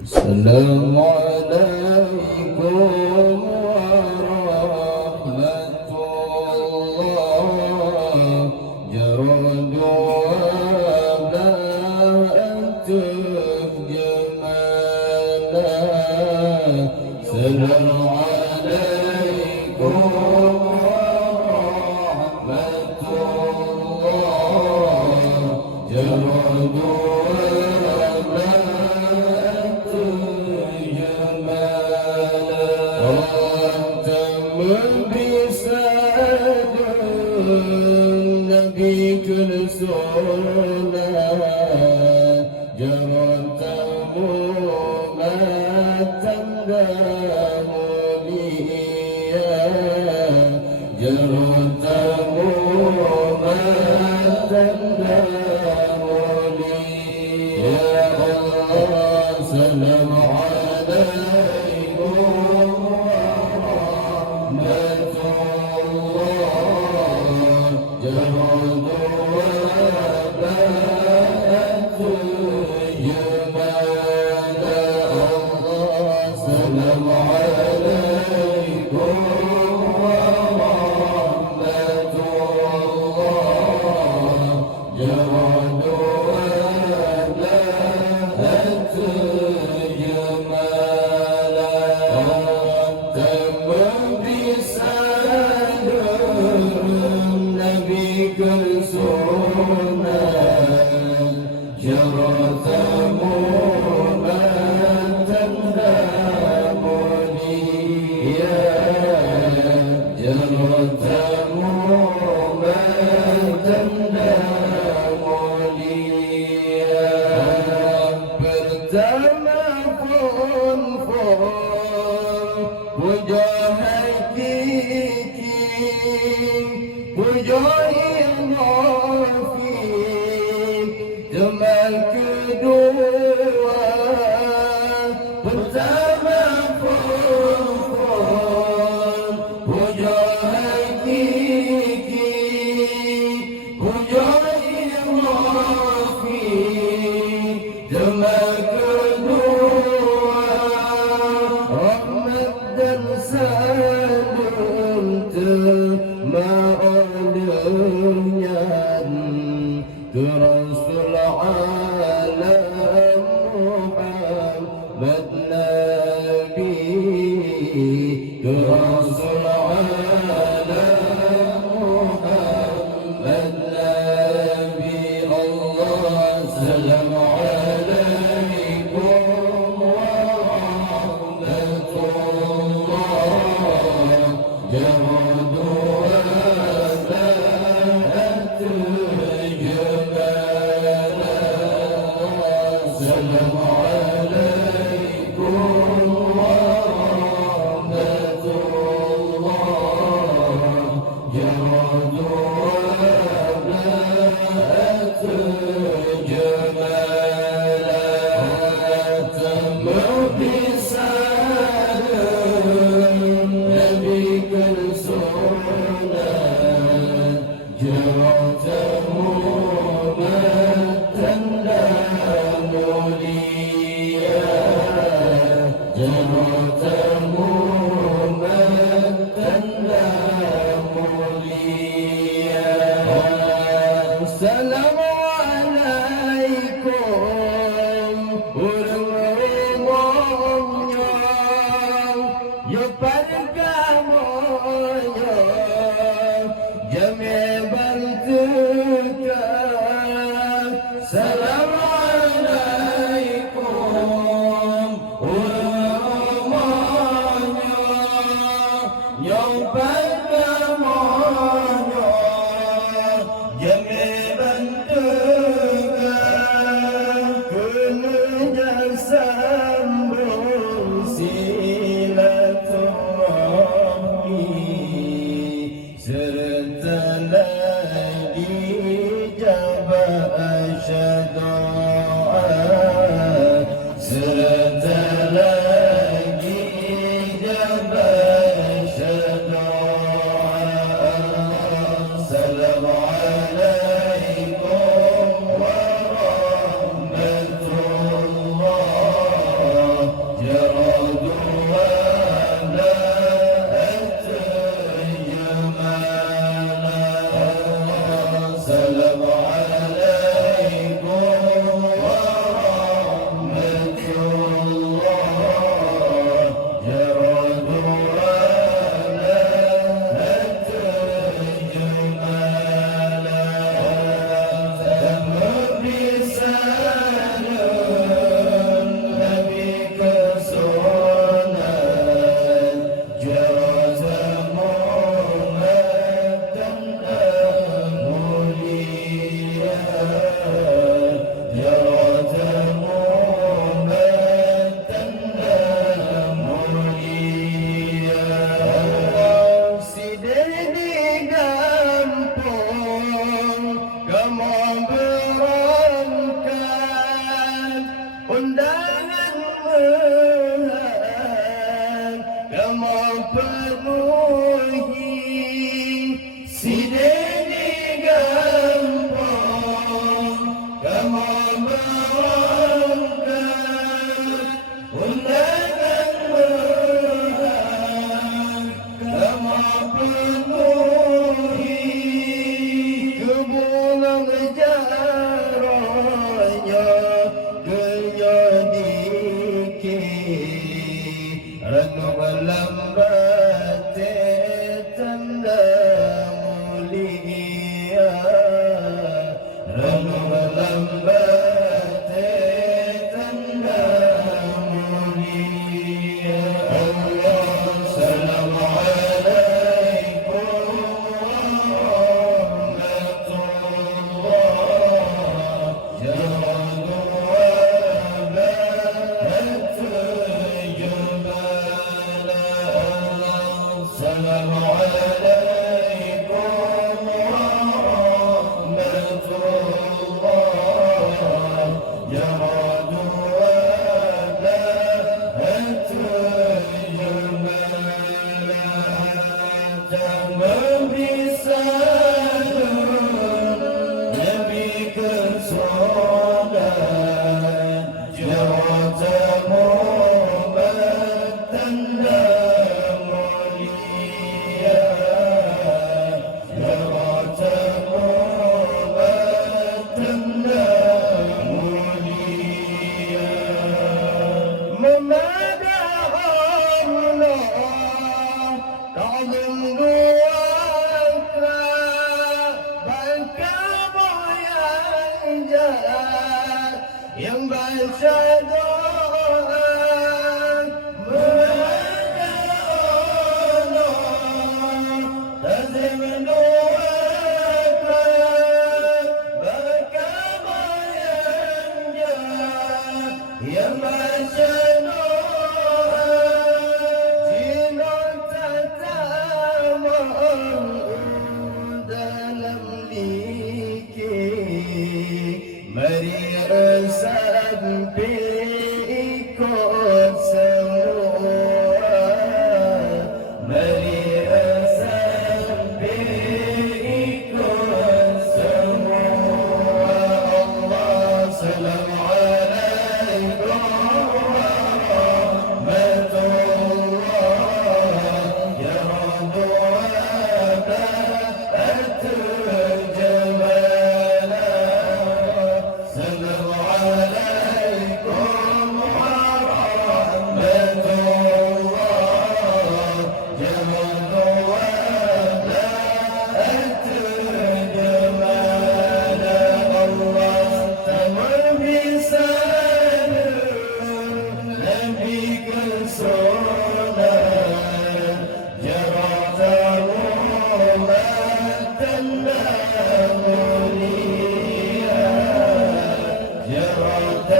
السلام عليكم ورحمة الله. جرد وباءت جمالا. سلام عليكم ورحمة الله. جرد النبي كل سنة جرت ما تندم لي جرت ما تندم لي يا الله. سلام عليكم ورحمة الله. جرد وباءت جمالا. الله سلام عليكم ورحمة الله. جرد وباءت جمالا. تم كل سنة جرت ما تندم لي جرت ما تندم لي. pertama pun wajah kiki wajah jamal kedua. Pertama pun wajah hakiki wajah ilahi. Jamal kedua rahmat dan salam terma'alumnya ke Rasul alam Muhammad Nabi. Ke Rasul alam Muhammad Nabi. Allah salam alaikum warahmatullah. Jarad وباءت السلام عليكم ورحمة الله. جرد وباءت جمالا. تم بسلام النبي كل سنة جرت ما تندم لي جرت ما تندم لي. السلام عليكم ورحمة ya pergamonya jami bantuka. Salam alaikum ulamanya yang pergamonya jami bantuka. berangkat undangan mehan kamu penuhi sideni gampang kamu berangkat undangan mehan kamu penuhi kebulang jaranya kenyadiki ranu melambat tanda mulia ranu melambat tanda mulia Allah salam alaikum السلام عليكم ورحمة الله يا رضوانا الجمال تمام بسالم نبيك صلاة جرت yang baca doa membaca Allah lazim doakan berkama yang baca doa jinon tatamang dalam liki mari sampai ikut semua mari sampai ikut semua Allah salam alaikum warahmatullah ya radwana الجمال سلام عليكم ورحمة الله يا رضوانا الجمال الله تمام بسالم نبيك الصلاة جرت رحمة الله جرت